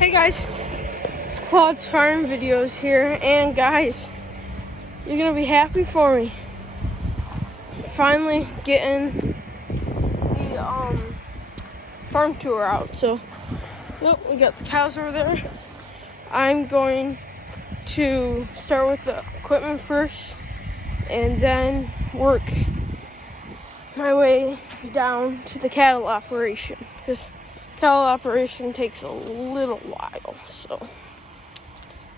Hey guys, it's Claude's Farm Videos here, and guys, you're gonna be happy for me. Finally getting the farm tour out. So, yep, we got the cows over there. I'm going to start with the equipment first, and then work my way down to the cattle operation, because cattle operation takes a little while, so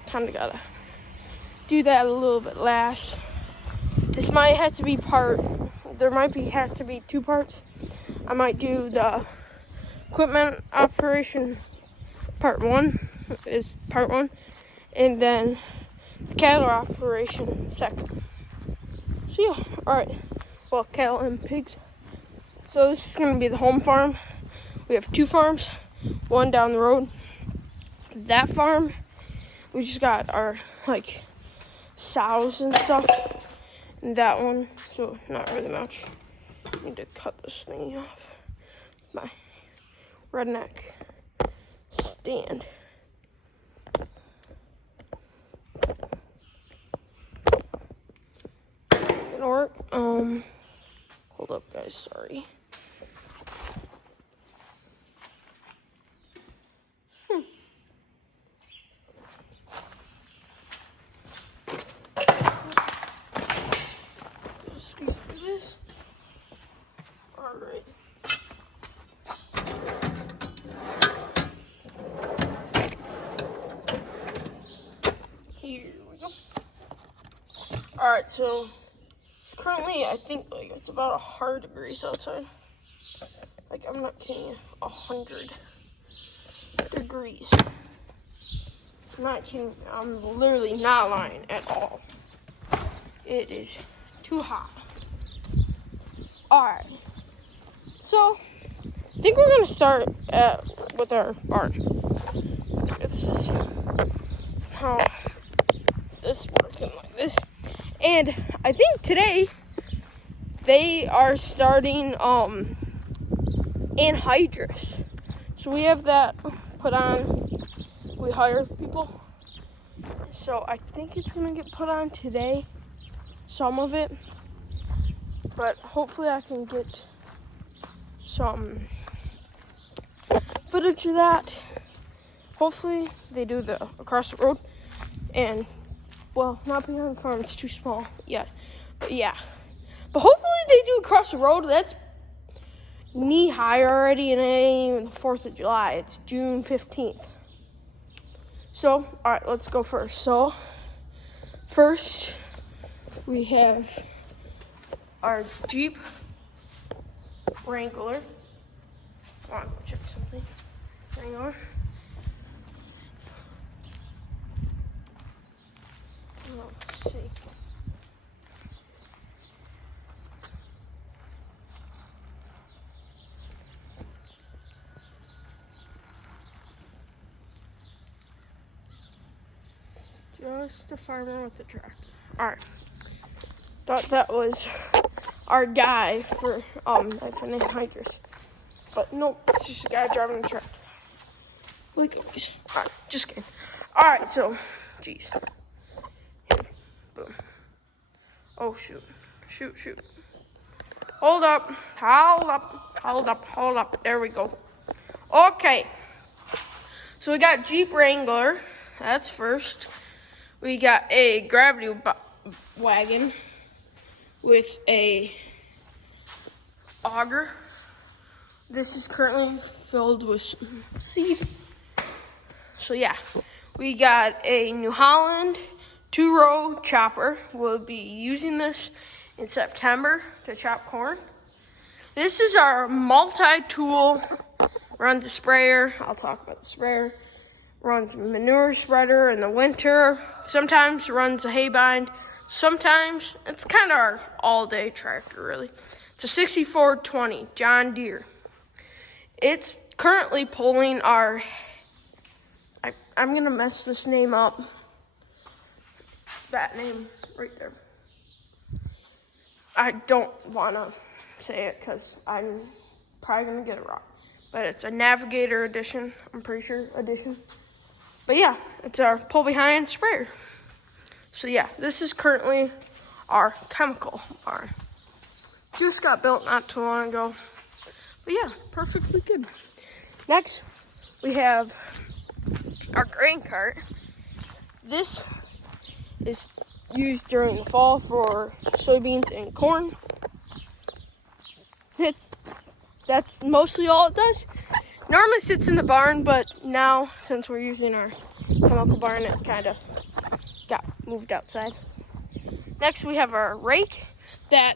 kind of gotta do that a little bit last. This might have to be has to be two parts. I might do the equipment operation part one, and then the cattle operation second. So yeah, alright, well, cattle and pigs. So this is gonna be the home farm. We have two farms, one down the road. That farm, we just got our sows and stuff. And that one, so not really much. Need to cut this thingy off. My redneck stand. Gonna work. Hold up, guys. Sorry. Squeeze through this. All right. Here we go. All right, so it's currently, I think, it's about 100 degrees outside. I'm not kidding you, 100 degrees. I'm not kidding. I'm literally not lying at all. It is too hot. Alright. So, I think we're going to start with our barn. This is how this is working, like this. And I think today they are starting anhydrous. So we have that put on. We hire people. So I think it's going to get put on today. Some of it. But hopefully I can get some footage of that. Hopefully they do the across the road. And, well, not behind the farm, it's too small yet. But yeah. But hopefully they do across the road. That's knee high already, and it ain't even the 4th of July. It's June 15th. So, alright, let's go first. So, first, we have our Jeep Wrangler. I want to go check something. Hang on. Let's see. Just a farmer with a tractor. Alright. Thought that was our guy for anhydrous. But nope, it's just a guy driving a tractor. Like always. Alright, just kidding. Alright, so jeez. Boom. Oh shoot. Shoot. Hold up. There we go. Okay. So we got Jeep Wrangler. That's first. We got a gravity wagon with a auger. This is currently filled with seed. So yeah, we got a New Holland 2-row chopper. We'll be using this in September to chop corn. This is our multi-tool, runs a sprayer. I'll talk about the sprayer. Runs a manure spreader in the winter. Sometimes runs a hay bind. Sometimes it's kind of our all-day tractor, really. It's a 6420 John Deere. It's currently pulling our, I'm going to mess this name up. That name right there. I don't want to say it because I'm probably going to get it wrong. But it's a Navigator edition, I'm pretty sure, edition. But yeah, it's our pull behind sprayer. So yeah, this is currently our chemical barn. Just got built not too long ago. But yeah, perfectly good. Next, we have our grain cart. This is used during the fall for soybeans and corn. That's mostly all it does. Normally sits in the barn, but now since we're using our chemical barn, it kind of got moved outside. Next, we have our rake that,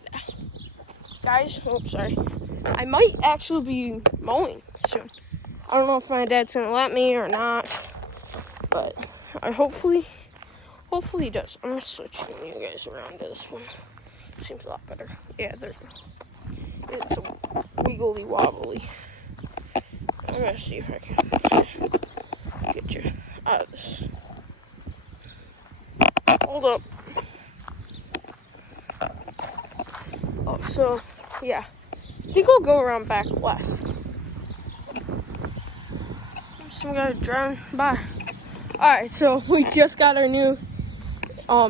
guys, sorry. I might actually be mowing soon. I don't know if my dad's gonna let me or not, but hopefully he does. I'm gonna switch you guys around to this one. Seems a lot better. Yeah, it's a wiggly wobbly. I'm gonna see if I can get you out of this. Hold up. Oh, so yeah, I think we'll go around back west. Some guy driving by. All right, so we just got our new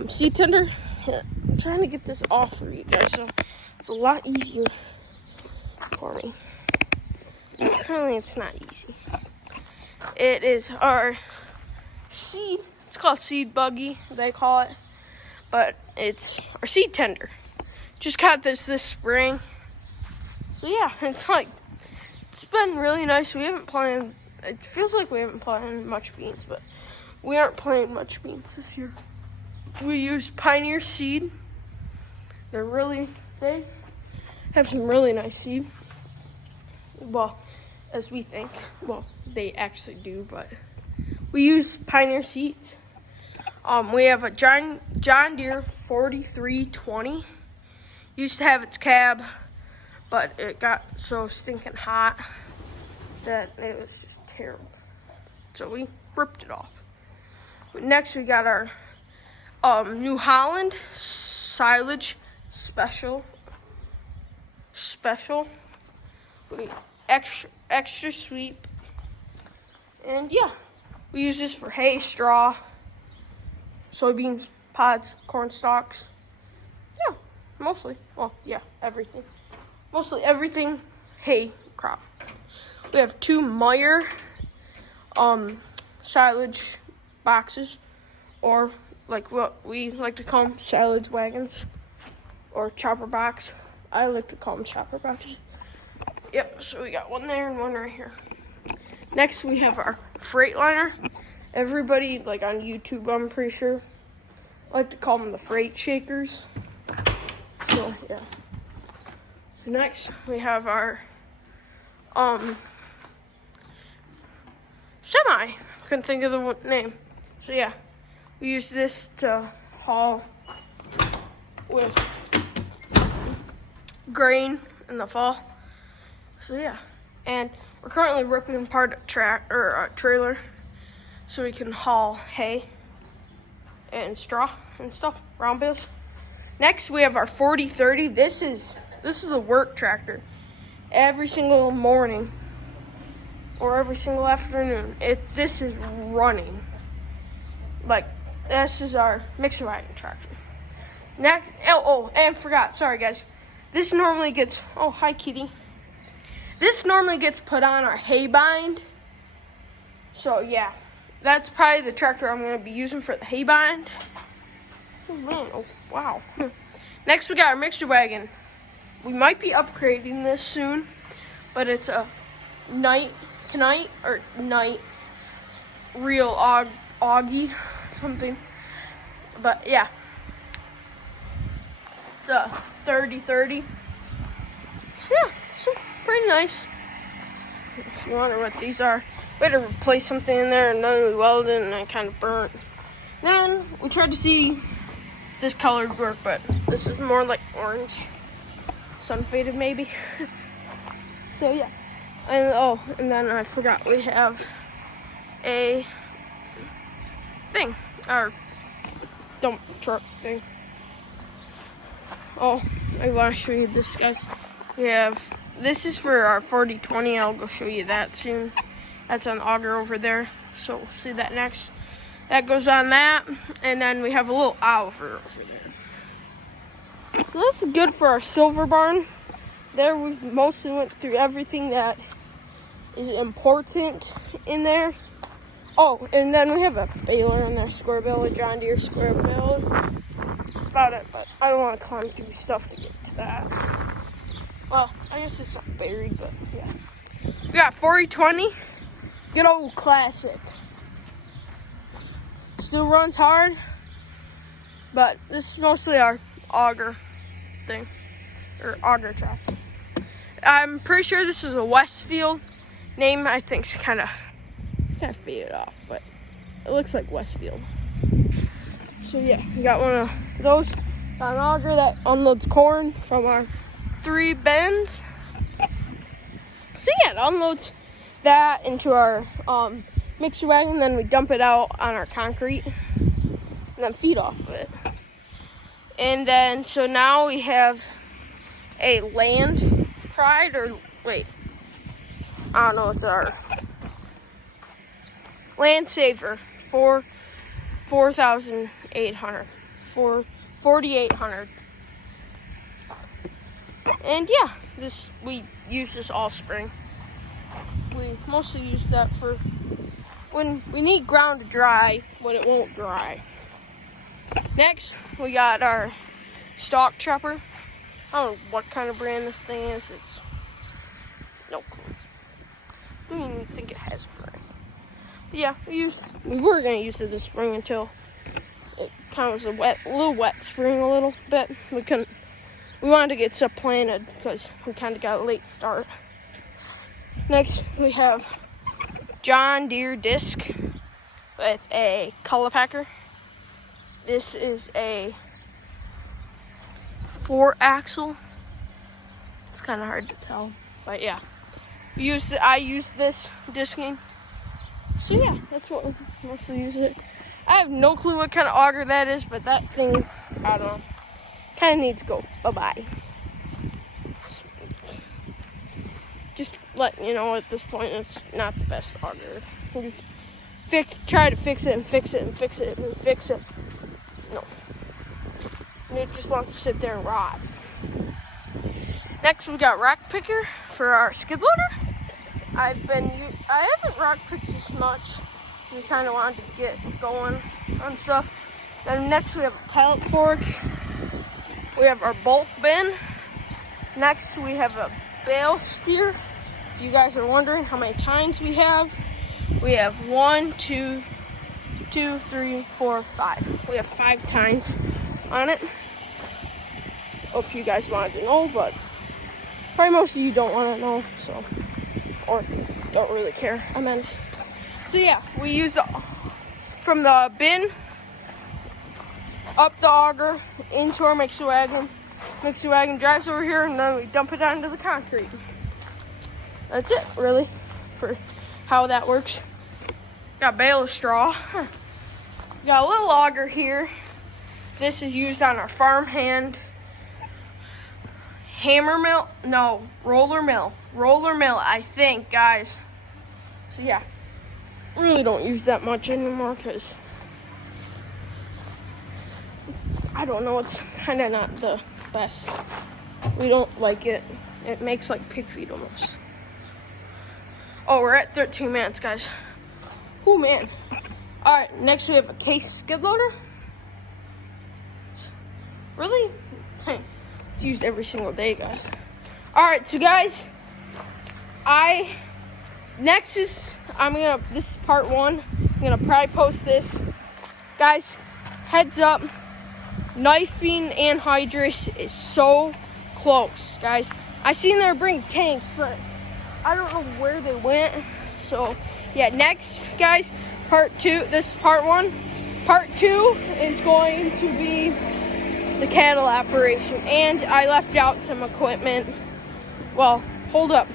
seed tender. Here, I'm trying to get this off for you guys, so it's a lot easier for me. Apparently, it's not easy. It is our seed. It's called seed buggy, they call it, but it's our seed tender. Just got this spring. So yeah, it's been really nice. We haven't planted. It feels like we haven't planted much beans, but we aren't planting much beans this year. We use Pioneer seed. They have some really nice seed. Well, as we think. Well, they actually do, but we use Pioneer seeds. We have a John Deere 4320. Used to have its cab, but it got so stinking hot that it was just terrible. So we ripped it off. Next, we got our New Holland silage special. Extra sweet. And yeah, we use this for hay, straw, soybeans, pods, corn stalks. Yeah, mostly. Well, yeah, everything. Mostly everything hay crop. We have 2 Meyer silage boxes, or like what we like to call them, silage wagons, or chopper box. I like to call them chopper boxes. Yep, so we got one there and one right here. Next, we have our Freightliner. Everybody, like on YouTube, I'm pretty sure, I like to call them the freight shakers. So, yeah. So next, we have our semi. Couldn't think of the name. So yeah, we use this to haul with grain in the fall. So yeah, and we're currently ripping apart a trailer so we can haul hay and straw and stuff, round bales. Next, we have our 4030. This is a work tractor. Every single morning or every single afternoon, this is running. Like, this is our mixer wagon tractor. Next, and forgot, sorry guys. This normally gets, oh, hi kitty. This normally gets put on our hay bind. So yeah, that's probably the tractor I'm gonna be using for the hay bind. Oh man, oh wow. Next we got our mixer wagon. We might be upgrading this soon, but it's a night real Augie something. But yeah, it's a 3030. So yeah, it's pretty nice. If you wonder what these are, we had to replace something in there, and then we welded and I kind of burnt. Then we tried to see this color would work, but this is more like orange, sun faded maybe. So yeah, and then I forgot we have a thing, our dump truck thing. Oh, I want to show you this, guys. We have, this is for our 4020. I'll go show you that soon. That's an auger over there. So we'll see that next. That goes on that. And then we have a little Oliver over there. So this is good for our silver barn. There we've mostly went through everything that is important in there. Oh, and then we have a baler in there, square baler, John Deere square baler. That's about it, but I don't want to climb through stuff to get to that. Well, I guess it's not buried, but yeah. We got 4020, good old classic. Still runs hard, but this is mostly our auger thing, or auger chop. I'm pretty sure this is a Westfield name. I think it's kind of faded off, but it looks like Westfield. So yeah, we got one of those. Got an auger that unloads corn from our 3 bins. So yeah, it unloads that into our mixer wagon, then we dump it out on our concrete and then feed off of it. And then so now we have a land pride, or wait, I don't know, it's our land saver for 4,800 for 4,800. And yeah, this we use this all spring. We mostly use that for when we need ground to dry when it won't dry. Next, we got our stalk chopper. I don't know what kind of brand this thing is. It's no clue. I don't even think it has a brand. But yeah, we were gonna use it this spring until it kind of was a little wet spring a little bit. We couldn't. We wanted to get stuff planted because we kind of got a late start. Next, we have John Deere disc with a color packer. This is a 4-axle. It's kind of hard to tell, but yeah. I use this disking. So yeah, that's what we mostly use it. I have no clue what kind of auger that is, but that thing, I don't know, kind of needs to go bye-bye. Just letting you know at this point, it's not the best auger. We've tried to fix it and fix it and fix it and fix it. No. It just wants to sit there and rot. Next, we got rock picker for our skid loader. I haven't rock picked as much. We kind of wanted to get going on stuff. Then next, we have a pallet fork. We have our bulk bin. Next, we have a Bale Spear. If you guys are wondering how many tines we have 1, 2, 3, 4, 5. We have 5 tines on it. If you guys wanted to know, but probably most of you don't want to know, so, or don't really care, I meant. So yeah, we use from the bin up the auger into our mixer wagon. Mixer wagon drives over here, and then we dump it onto the concrete. That's it, really, for how that works. Got a bale of straw. Got a little auger here. This is used on our farmhand roller mill, I think, guys. So yeah, really don't use that much anymore because I don't know, it's kind of not the best. We don't like it. It makes like pig feed almost. Oh, we're at 13 minutes, guys. Oh man. All right, next we have a case skid loader. Really? It's used every single day, guys. All right, so guys, this is part 1. I'm gonna probably post this. Guys, heads up, knifing anhydrous is so close, guys. I seen them bring tanks, but I don't know where they went. So yeah, next, guys, part 2. This is part 1. Part 2 is going to be the cattle operation, and I left out some equipment. Well, hold up.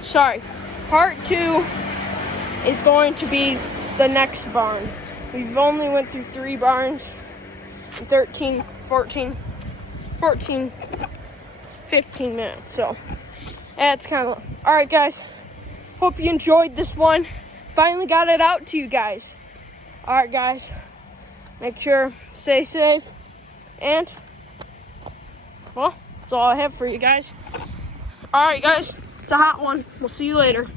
Sorry. Part 2 is going to be the next barn. We've only went through 3 barns in 13, 14, 15 minutes. So that's kind of low. All right, guys. Hope you enjoyed this one. Finally got it out to you guys. All right, guys. Make sure stay safe. And, well, that's all I have for you guys. All right, guys. It's a hot one. We'll see you later.